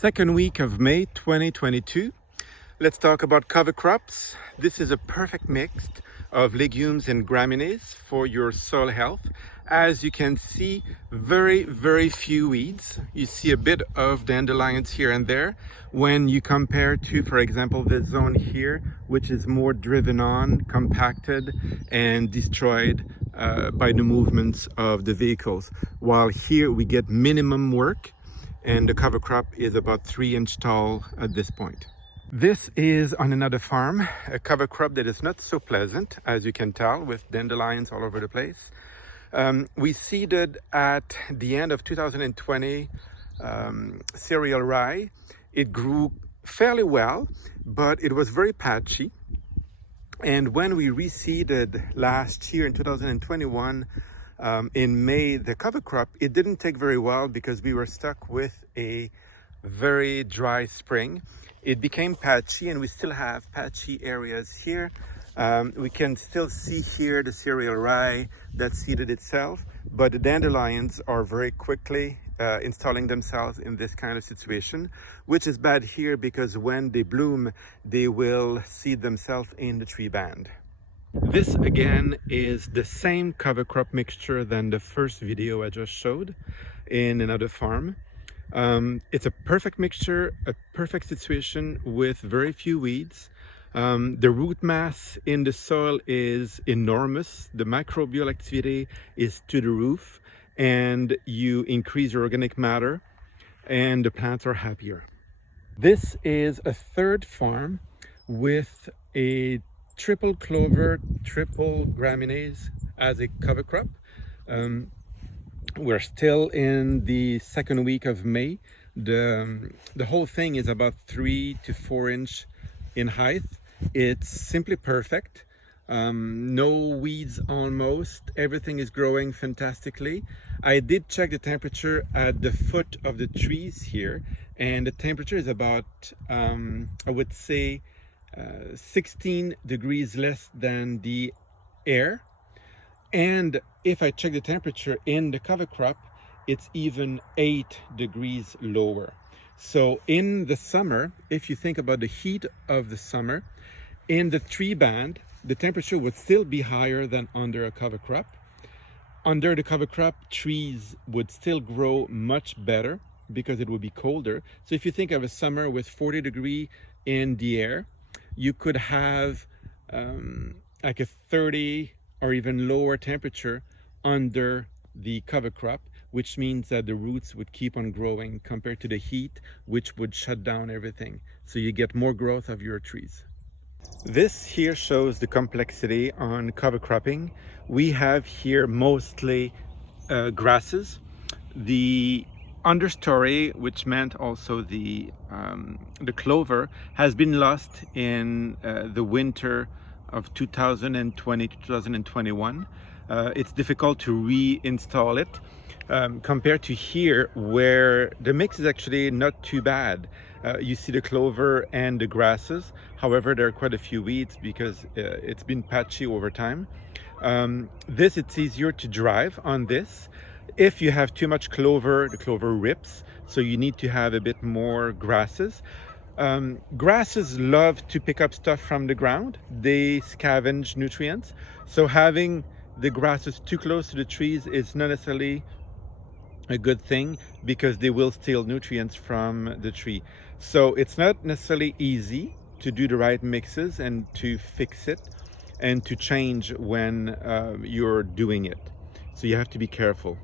Second week of May 2022. Let's talk about cover crops. This is a perfect mix of legumes and graminees for your soil health. As you can see, very few weeds. You see a bit of dandelions here and there when you compare to, for example, this zone here, which is more driven on, compacted and destroyed by the movements of the vehicles. While here we get minimum work, and the cover crop is about 3 inches tall at this point. This is on another farm, a cover crop that is not so pleasant, as you can tell, with dandelions all over the place. We seeded at the end of 2020 cereal rye. It grew fairly well, but it was very patchy. And when we reseeded last year in 2021, in May, the cover crop, it didn't take very well because we were stuck with a very dry spring. It became patchy, and we still have patchy areas here. We can still see here the cereal rye that seeded itself, but the dandelions are very quickly installing themselves in this kind of situation, which is bad here because when they bloom, they will seed themselves in the tree band. This again is the same cover crop mixture than the first video I just showed in another farm. It's a perfect mixture, a perfect situation with very few weeds. The root mass in the soil is enormous. The microbial activity is to the roof, and you increase your organic matter and the plants are happier. This is a third farm with a triple clover, triple graminees as a cover crop. We're still in the second week of May. The whole thing is about 3 to 4 inches in height. It's simply perfect. No weeds almost. Everything is growing fantastically. I did check the temperature at the foot of the trees here, and the temperature is about, I would say, 16 degrees less than the air. And if I check the temperature in the cover crop, it's even 8 degrees lower. So in the summer, if you think about the heat of the summer, in the tree band, the temperature would still be higher than under a cover crop. Under the cover crop, trees would still grow much better because it would be colder. So if you think of a summer with 40 degrees in the air, you could have like a 30 or even lower temperature under the cover crop, which means that the roots would keep on growing compared to the heat, which would shut down everything. So you get more growth of your trees. This here shows the complexity on cover cropping. We have here mostly grasses. The understory, which meant also the clover, has been lost in the winter of 2020 to 2021. It's difficult to reinstall it compared to here, where the mix is actually not too bad. You see the clover and the grasses. However, there are quite a few weeds because it's been patchy over time. It's easier to drive on this. If you have too much clover, the clover rips, so you need to have a bit more grasses. Grasses love to pick up stuff from the ground. They scavenge nutrients. So having the grasses too close to the trees is not necessarily a good thing because they will steal nutrients from the tree. So it's not necessarily easy to do the right mixes and to fix it and to change when you're doing it. So you have to be careful.